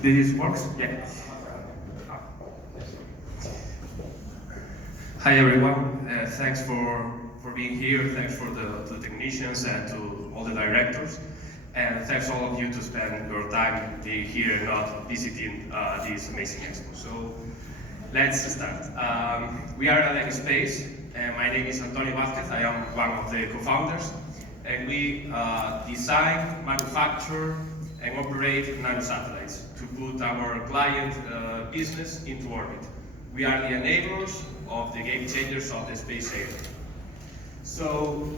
This works? Yeah. Hi everyone, thanks for being here, thanks for the technicians and to all the directors, and thanks all of you to spend your time being here and not visiting this amazing expo. So let's start. We are at Space, and my name is Antonio Vázquez. I am one of the co-founders, and we design, manufacture, and operate nanosatellites to put our client business into orbit. We are the enablers of the game changers of the space area. So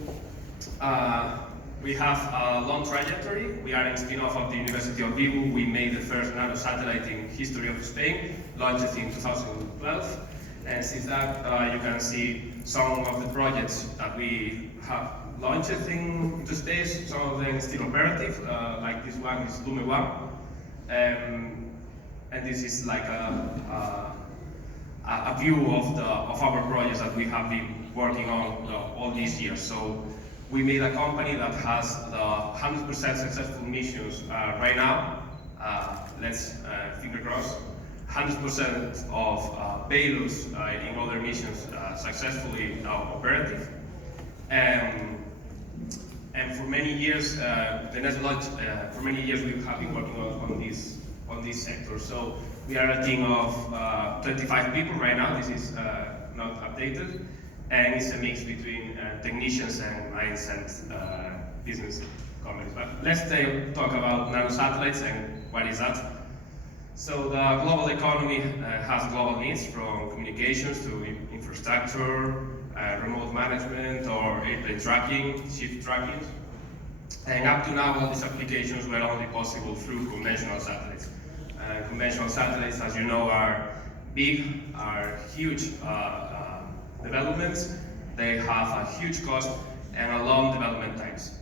we have a long trajectory. We are a spin-off of the University of Vigo. We made the first nanosatellite in history of Spain, launched in 2012. And since that, you can see some of the projects that we have launched into space, some of them still operative, like this one is Lume 1. And this is like a view of our projects that we have been working on all these years. So we made a company that has the 100% successful missions right now. Let's finger crossed. 100% of payloads in other missions successfly operative. And for many years, for many years we have been working on this sector. So we are a team of 25 people right now. This is not updated, and it's a mix between technicians and minds and business companies. But let's talk about nanosatellites and what is that. So the global economy has global needs, from communications to infrastructure, remote management, or airplane tracking, ship tracking. And up to now, all these applications were only possible through conventional satellites. Conventional satellites, as you know, are big, are huge developments. They have a huge cost and a long development times.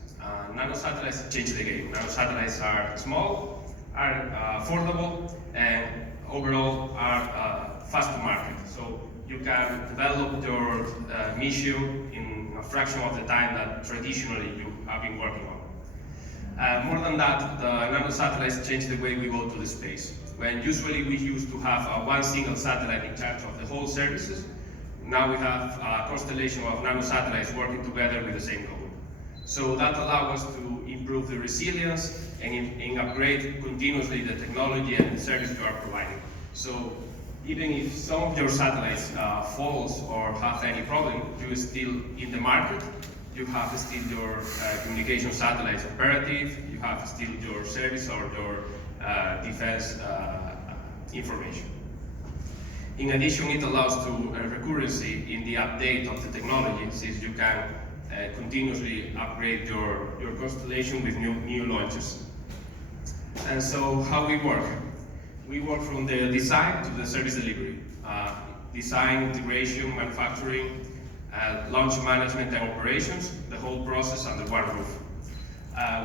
Nanosatellites change the game. Nanosatellites are small, are affordable, and overall are fast to market. So you can develop your mission in a fraction of the time that traditionally you have been working on. More than that, the nanosatellites change the way we go to the space. When usually we used to have one single satellite in charge of the whole services, now we have a constellation of nanosatellites working together with the same goal. So that allows us to improve the resilience and upgrade continuously the technology and the service you are providing. So even if some of your satellites falls or have any problem, you're still in the market. You have still your communication satellites operative. You have still your service or your defense information. In addition, it allows to recurrency in the update of the technology, since you can continuously upgrade your constellation with new launches. And so how we work? We work from the design to the service delivery. Design, integration, manufacturing, launch management and operations, the whole process under one roof.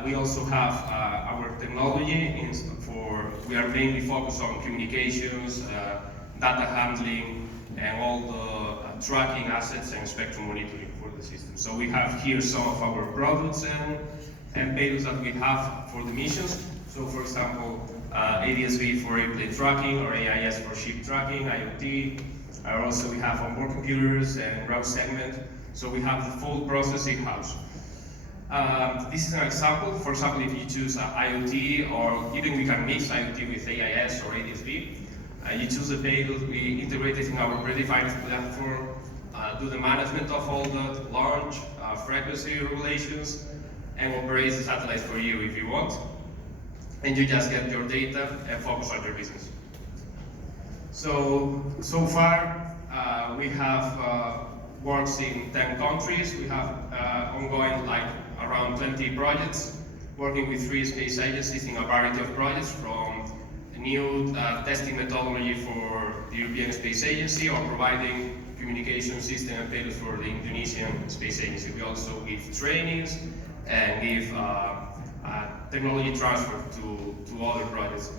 We also have our technology we are mainly focused on communications, data handling, and all the tracking assets and spectrum monitoring for the system. So we have here some of our products and payloads that we have for the missions. So for example, ADSB for airplane tracking, or AIS for ship tracking, IoT. Also we have onboard computers and route segment. So we have the full process in-house. This is an example. For example, if you choose IoT, or even we can mix IoT with AIS or ADSB, you choose the payload, we integrate it in our predefined platform, do the management of all the launch, frequency regulations, and operate the satellite for you if you want. And you just get your data and focus on your business. So far, we have works in 10 countries. We have ongoing like around 20 projects, working with 3 space agencies in a variety of projects, from a new testing methodology for the European Space Agency, or providing communication system and payloads for the Indonesian Space Agency. We also give trainings and give technology transfer to other projects.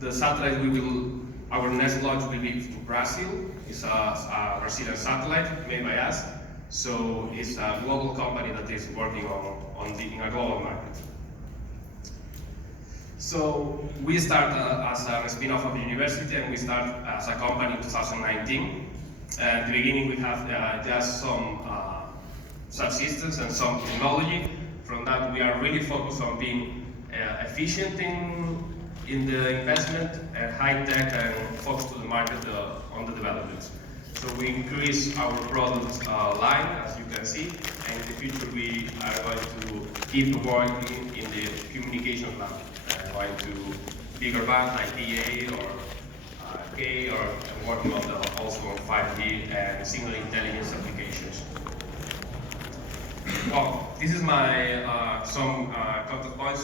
The satellite our next launch will be to Brazil. It's a Brazilian satellite made by us. So it's a global company that is working in a global market. So we start as a spin-off of the university, and we start as a company in 2019. At the beginning, we have just some subsystems and some technology. From that, we are really focused on being efficient in the investment, high tech, and focus to the market on the developments. So we increase our product line, as you can see, and in the future we are going to keep working in the communication lab, going to bigger bands like PA or K, or working on also on 5G and signal intelligence applications. Well, this is my some contact points.